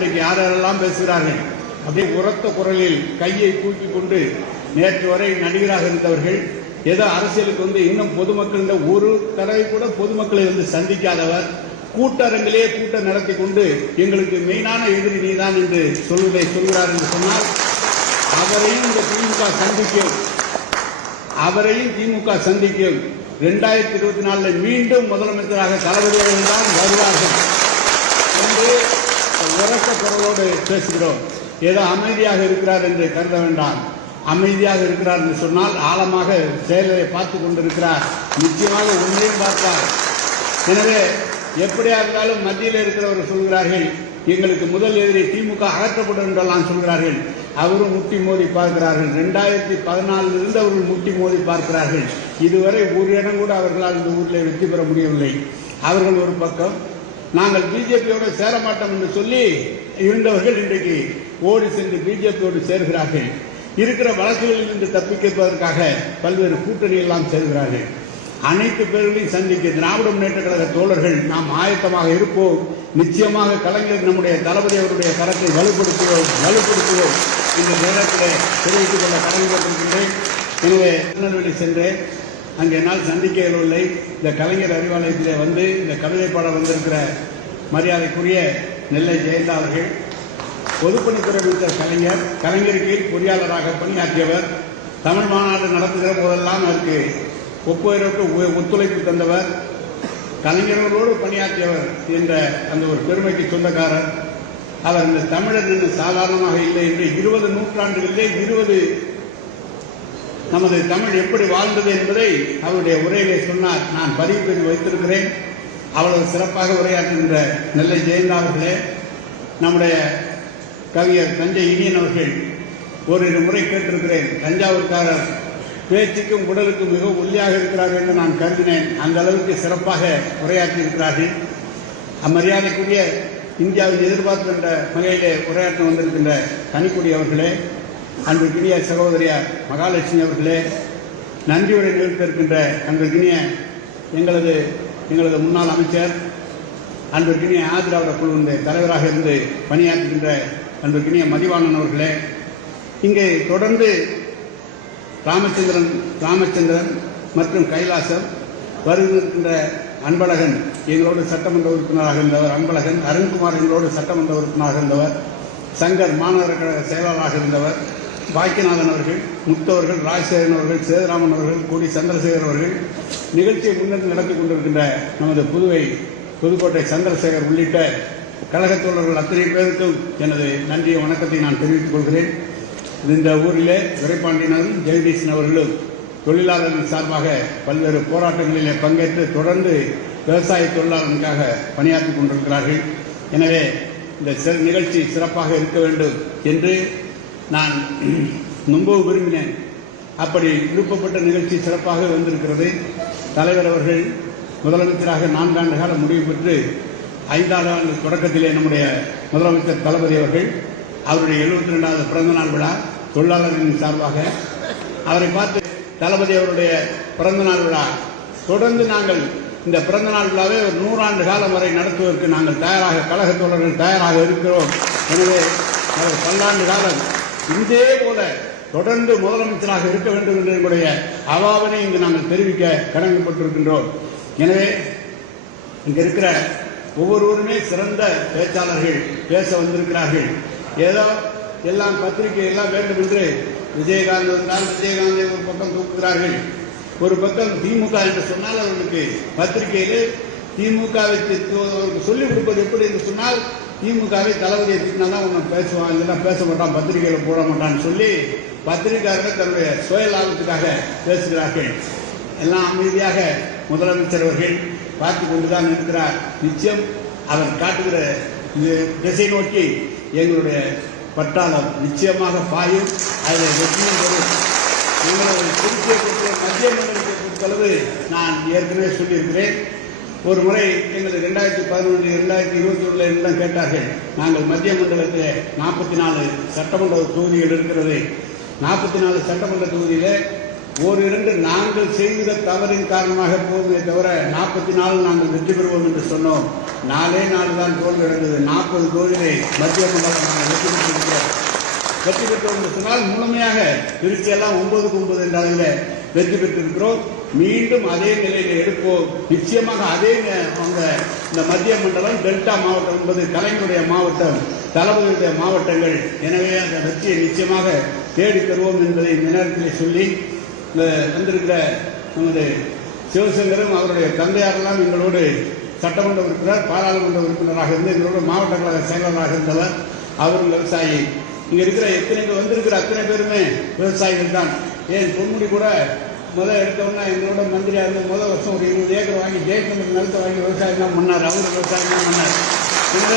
இன்றைக்கு யாரெல்லாம் பேசுகிறார்கள்? அப்படியே உரத்த குரலில் கையை தூக்கி கொண்டு நேற்று வரை நடிகராக இருந்தவர்கள் ஏதோ அரசியலுக்கு வந்து இன்னும் பொதுமக்கள் இந்த ஒரு தடவை கூட பொதுமக்களை வந்து சந்திக்காதவர் கூட்டரங்கிலே கூட்டம் நடத்தி கொண்டு எங்களுக்கு மெயினான எதிரி நீதான் என்று சொல்வதை சொல்கிறார் என்று சொன்னால் அவரையும் இந்த திமுக சந்திக்கும். அவரையும் திமுக சந்திக்கும். இரண்டாயிரத்தி இருபத்தி நாலில் மீண்டும் முதலமைச்சராக தளபதியாக தான் வருவார்கள். பலத்த குரலோடு பேசுகிறோம். ஏதோ அமைதியாக இருக்கிறார் என்று கருத வேண்டாம். அமைதியாக இருக்கிறார் என்று சொன்னால் ஆழமாக செயலை பார்த்து கொண்டிருக்கிறார். நிச்சயமாக உண்மையும் பார்ப்பார். எனவே எப்படியா இருந்தாலும் மத்தியில் இருக்கிறவர் சொல்கிறார்கள் எங்களுக்கு முதல் எதிரி திமுக அகற்றப்படும் என்றெல்லாம் சொல்கிறார்கள். அவரும் முட்டி மோதி பார்க்கிறார்கள். ரெண்டாயிரத்தி பதினாலில் இருந்து அவர்கள் முட்டி மோதி பார்க்கிறார்கள். இதுவரை ஒரு இடம் கூட அவர்களால் இந்த ஊரில் வெற்றி பெற முடியவில்லை. அவர்கள் ஒரு பக்கம் நாங்கள் பிஜேபியோடு சேர மாட்டோம் என்று சொல்லி இருந்தவர்கள் இன்றைக்கு ஓடி சென்று பிஜேபியோடு சேர்கிறார்கள். இருக்கிற வழக்குகளில் இருந்து தப்பிப்பதற்காக பல்வேறு கூட்டணி எல்லாம் சேர்கிறார்கள். அனைத்து பேர்களையும் சந்திக்க திராவிட முன்னேற்ற கழக தோழர்கள் நாம் ஆயத்தமாக இருப்போம். நிச்சயமாக கலைஞர் நம்முடைய தளபதி அவருடைய கரத்தை வலுப்படுத்துவோம் வலுப்படுத்துவோம் இந்த நேரத்தில் தெரிவித்துக் கொள்ள கடமைப்பட்டிருக்கின்றேன். எனவே திருநெல்வேலி சென்றேன். அங்கே என்னால் சந்திக்க இயலவில்லை. இந்த கலைஞர் அறிவாலயத்தில் வந்து இந்த கவிதை பாட வந்திருக்கிற மரியாதைக்குரிய நெல்லை ஜெயந்தா அவர்கள் பொதுப்பணித்துறை அமைச்சர் கலைஞர் கலைஞருக்கு பொறியாளராக பணியாற்றியவர் தமிழ் மாநாடு நடத்துகிற போதெல்லாம் அதற்கு ஒப்புயருக்கு ஒ- ஒத்துழைப்பு தந்தவர் கலைஞர்களோடு பணியாற்றியவர் என்ற அந்த ஒரு பெருமைக்கு சொந்தக்காரர். அவர் இந்த தமிழர் என்று சாதாரணமாக இல்லை என்று இருபது நூற்றாண்டுகளிலே இருபது நமது தமிழ் எப்படி வாழ்ந்தது என்பதை அவருடைய உரையிலே சொன்னார். நான் பதிவு செய்து வைத்திருக்கிறேன். அவ்வளவு சிறப்பாக உரையாற்றுகின்ற நெல்லை ஜெயந்தா அவர்களே நம்முடைய கவிஞர் தஞ்சை இனியன் அவர்கள் ஓரிரு முறை கேட்டிருக்கிறேன். தஞ்சாவூர்காரர் பேச்சுக்கும் உடலுக்கும் மிக ஒல்லியாக இருக்கிறார் என்று நான் கருதினேன். அந்த அளவுக்கு சிறப்பாக உரையாற்றியிருக்கிறார்கள். அம்மரியாதைக்குரிய இந்தியாவின் எதிர்பார்க்கின்ற வகையிலே உரையாற்ற வந்திருக்கின்ற கனிக்குடி அவர்களே அன்பிற்கினிய சகோதரியார் மகாலட்சுமி அவர்களே நன்றி உரை நிறுத்திருக்கின்ற அன்பிற்கினிய எங்களது எங்களது முன்னாள் அமைச்சர் அன்பிற்கினிய ஆதிராவிட குழுவின் தலைவராக இருந்து பணியாற்றுகின்ற அன்பிற்கினிய மதிவாணன் அவர்களே இங்கே தொடர்ந்து ராமச்சந்திரன் ராமச்சந்திரன் மற்றும் கைலாசம் வருகின்ற அன்பழகன் எங்களோடு சட்டமன்ற உறுப்பினராக இருந்தவர் அன்பழகன் அருண்குமார் எங்களோடு சட்டமன்ற உறுப்பினராக இருந்தவர் சங்கர் மாநகர கழக செயலாளராக இருந்தவர் பாக்கியநாதன் அவர்கள் முத்தவர்கள் ராஜசேகரன் அவர்கள் சேதுராமன் அவர்கள் கோடி சந்திரசேகர் அவர்கள் நிகழ்ச்சியை முன்னெடுத்து நடத்தி கொண்டிருக்கின்ற நமது புதுவை புதுக்கோட்டை சந்திரசேகர் உள்ளிட்ட கழகத் தோழர்கள் அத்தனை பேருக்கும் எனது நன்றிய வணக்கத்தை நான் தெரிவித்துக் கொள்கிறேன். இந்த ஊரிலே துரைப்பாண்டியனரும் ஜெகதீசன் அவர்களும் தொழிலாளர்கள் சார்பாக பல்வேறு போராட்டங்களிலே பங்கேற்று தொடர்ந்து விவசாய தொழிலாளர்களுக்காக பணியாற்றிக் கொண்டிருக்கிறார்கள். எனவே இந்த நிகழ்ச்சி சிறப்பாக இருக்க வேண்டும் என்று நான் நம்பவும் விரும்பினேன் அப்படி விருப்பப்பட்ட நிகழ்ச்சி சிறப்பாக வந்திருக்கிறது. தலைவர் அவர்கள் முதலமைச்சராக நான்காண்டு காலம் முடிவு பெற்று ஐந்தாவது ஆண்டு தொடக்கத்திலே நம்முடைய முதலமைச்சர் தளபதி அவர்கள் அவருடைய எழுபத்தி ரெண்டாவது பிறந்த நாள் விழா தொழிலாளர்களின் சார்பாக அவரை பார்த்து தளபதி அவருடைய பிறந்த நாள் விழா. தொடர்ந்து நாங்கள் இந்த பிறந்த நாள் விழாவை ஒரு நூறாண்டு காலம் வரை நடத்துவதற்கு நாங்கள் தயாராக கழக தோழர்கள் தயாராக இருக்கிறோம். எனவே அவர் பல்லாண்டு காலம் இதே போல தொடர்ந்து முதலமைச்சராக இருக்க வேண்டும் என்று எங்களுடைய அவாவனை இங்கு நாங்கள் தெரிவிக்க கடமைப்பட்டிருக்கின்றோம். எனவே இங்கு இருக்கிற ஒவ்வொருவருமே சிறந்த பேச்சாளர்கள் பேச வந்திருக்கிறார்கள். ஏதோ எல்லாம் பத்திரிகை எல்லாம் வேண்டும் என்று விஜயகாந்த் வந்தால் விஜயகாந்தை ஒரு பக்கம் தூக்குகிறார்கள் ஒரு பக்கம் திமுக என்று சொன்னால் அவர்களுக்கு பத்திரிகையிலே திமுகவை வைத்து சொல்லிக் கொடுப்பது எப்படி என்று சொன்னால் திமுகவே தளபதியை திட்டினாதான் ஒன்று பேசுவான் இல்லைன்னா பேச மாட்டான் பத்திரிகையில் போட மாட்டான்னு சொல்லி பத்திரிகையாளர்கள் தன்னுடைய சுய லாபத்துக்காக பேசுகிறார்கள். எல்லாம் அமைதியாக முதலமைச்சர் அவர்கள் பார்த்து கொண்டுதான் இருக்கிறார். நிச்சயம் அவர் காட்டுகிற இது திசை நோக்கி எங்களுடைய பட்டாளம் நிச்சயமாக பாயும். அதில் வெற்றியும் பெறும் எங்களுடைய திருச்சியை மத்திய மண்டலத்தை பொறுத்தளவு நான் ஏற்கனவே சொல்லியிருக்கிறேன். ஒரு முறை எங்களது ரெண்டாயிரத்தி பதினொன்று ரெண்டாயிரத்தி இருபத்தி ஒன்றில் என்னிடம் கேட்டார்கள் நாங்கள் மத்திய மண்டலத்தில் நாற்பத்தி நாலு சட்டமன்ற தொகுதிகள் இருக்கிறது நாற்பத்தி நாலு சட்டமன்ற தொகுதியில் ஒரு இரண்டு நாங்கள் செய்த தவறின் காரணமாக போகுமே தவிர நாற்பத்தி நாலு நாங்கள் வெற்றி பெறுவோம் என்று சொன்னோம். நாலே நாலு தான் தோல்வி அடைந்தது. நாற்பது தொழிலை மத்திய மண்டலம் நாங்கள் வெற்றி பெற்றிருக்கிறோம். வெற்றி பெற்றோம் என்று சொன்னால் முழுமையாக திருச்சியெல்லாம் ஒன்பதுக்கு ஒன்பது என்ற அளவில் வெற்றி பெற்றிருக்கிறோம். மீண்டும் அதே நிலையில் எடுப்போம். நிச்சயமாக அதே நே- அந்த இந்த மத்திய மண்டலம் டெல்டா மாவட்டம் என்பது தலைமையுடைய மாவட்டம் தளபதியுடைய மாவட்டங்கள். எனவே அந்த வெற்றியை நிச்சயமாக தேடி தருவோம் என்பதை இந்த நேரத்தில் சொல்லி வந்திருக்கிற நமது சிவசங்கரும் அவருடைய தந்தையாரெல்லாம் எங்களோடு சட்டமன்ற உறுப்பினர் பாராளுமன்ற உறுப்பினராக இருந்து எங்களோட மாவட்ட கழக செயலாளராக இருந்தவர். அவரும் விவசாயி. இங்க இருக்கிற எத்தனை பேர் வந்திருக்கிற அத்தனை பேருமே விவசாயிகள் தான். ஏன் பொன்முடி கூட முதல் எடுத்தோம்னா எங்களோட மந்திரியா இருந்து முதல் வருஷம் ஒரு இருபது ஏக்கர் வாங்கி ஜெயச்சந்திரன் நிலத்தை வாங்கி விவசாயம் தான் பண்ணார். அவங்க விவசாயம் தான் பண்ணார். இந்த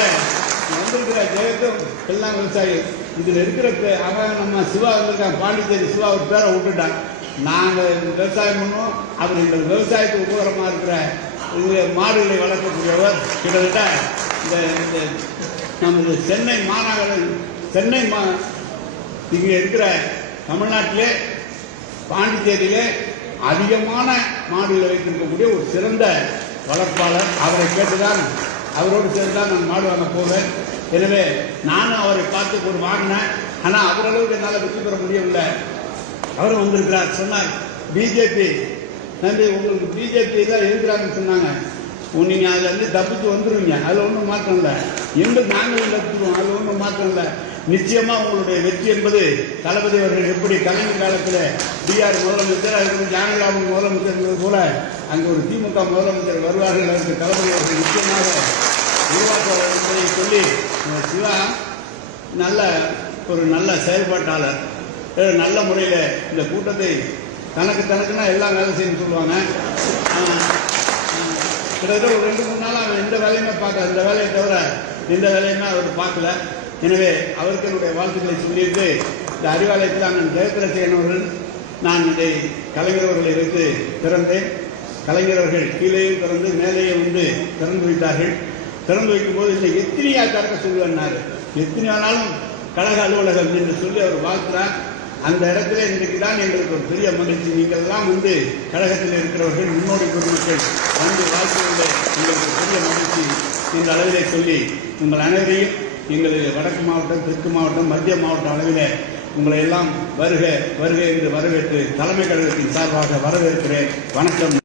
வந்திருக்கிற ஜெயத்தும் எல்லாம் விவசாயி. இதுல இருக்கிற அவன் நம்ம சிவா இருந்திருக்கான் பாண்டிச்சேரி சிவா ஒரு பேரை விட்டுட்டான் நாங்கள் விவசாயம் பண்ணுவோம் அவர் எங்கள் விவசாயத்துக்கு உபகரமா இருக்கிற இது மாடுகளை வளர்க்கக்கூடியவர். கிட்டத்தட்ட இந்த இந்த நமது சென்னை மாநகரம் சென்னை மா இங்கே இருக்கிற தமிழ்நாட்டிலே பாண்டிச்சேரியிலே அதிகமான மாடுகளை வைத்திருக்கக்கூடிய ஒரு சிறந்த வளர்ப்பாளர். அவரை கேட்டுதான் அவரோடு சேர்ந்து தான் நான் மாடு வாங்க போவேன். எனவே நானும் அவரை பார்த்து ஒரு வாங்கினேன். ஆனால் அவரளவுக்கு என்னால் வெற்றி பெற முடியவில்லை. அவரும் வந்திருக்கிறார். சொன்னார் பிஜேபி நன்றி உங்களுக்கு பிஜேபி தான் இருக்கிறாங்கன்னு சொன்னாங்க. நீங்கள் அதில் வந்து இருந்து தப்பிச்சு வந்துருவீங்க. அதில் ஒன்றும் மாற்றம் இல்லை. எங்களுக்கு நாங்களும் தப்பிச்சுவோம் அதில் ஒன்றும் மாற்றம் இல்லை. நிச்சயமா உங்களுடைய வெற்றி என்பது தளபதி அவர்கள் எப்படி கலைஞர் காலத்தில் டிஆர் முதலமைச்சர் அதுக்கு ஜானகிராமன் முதலமைச்சர் போல அங்கே ஒரு திமுக முதலமைச்சர் வருவார்கள் அதற்கு தளபதி அவர்கள் நிச்சயமாக உருவாக்குவார் என்பதை சொல்லி சிவா நல்ல ஒரு நல்ல செயல்பாட்டாளர். நல்ல முறையில் இந்த கூட்டத்தை தனக்கு தனக்குன்னா எல்லாம் வேலை செய்யணும்னு சொல்லுவாங்க. கிட்டத்தட்ட ஒரு ரெண்டு மூணு நாள் அவன் எந்த வேலையுமே பார்க்கல. இந்த வேலையை தவிர எந்த வேலையுமே அவர் பார்க்கல. எனவே அவர்களுடைய வாழ்த்துக்களை சொல்லிட்டு இந்த அறிவாலயத்தில் அண்ணன் ஜெயத்திரசேகன் அவர்கள் நான் இதை கலைஞர் அவர்களை வைத்து திறந்தேன். கலைஞரவர்கள் கீழேயும் திறந்து மேலேயே வந்து திறந்து வைத்தார்கள் திறந்து வைக்கும்போது இந்த எத்தனையா திறக்க சொல்லுவேன்னாரு எத்தனை ஆனாலும் கழக அலுவலகம் என்று சொல்லி அவர் வாழ்த்துறார். அந்த இடத்துல இன்றைக்கு தான் எங்களுக்கு ஒரு பெரிய மகிழ்ச்சி. நீங்கள் எல்லாம் வந்து கழகத்தில் இருக்கிறவர்கள் முன்னோடி குடும்பத்தில் வந்து வாழ்த்துவதில் எங்களுக்கு பெரிய மகிழ்ச்சி இந்த அளவிலே சொல்லி உங்கள் அனைவரையும் எங்களது வடக்கு மாவட்டம் தெற்கு மாவட்டம் மத்திய மாவட்ட அளவில் உங்களை எல்லாம் வருக வருக என்று வரவேற்று தலைமை கழகத்தின் சார்பாக வரவேற்கிறேன். வணக்கம்.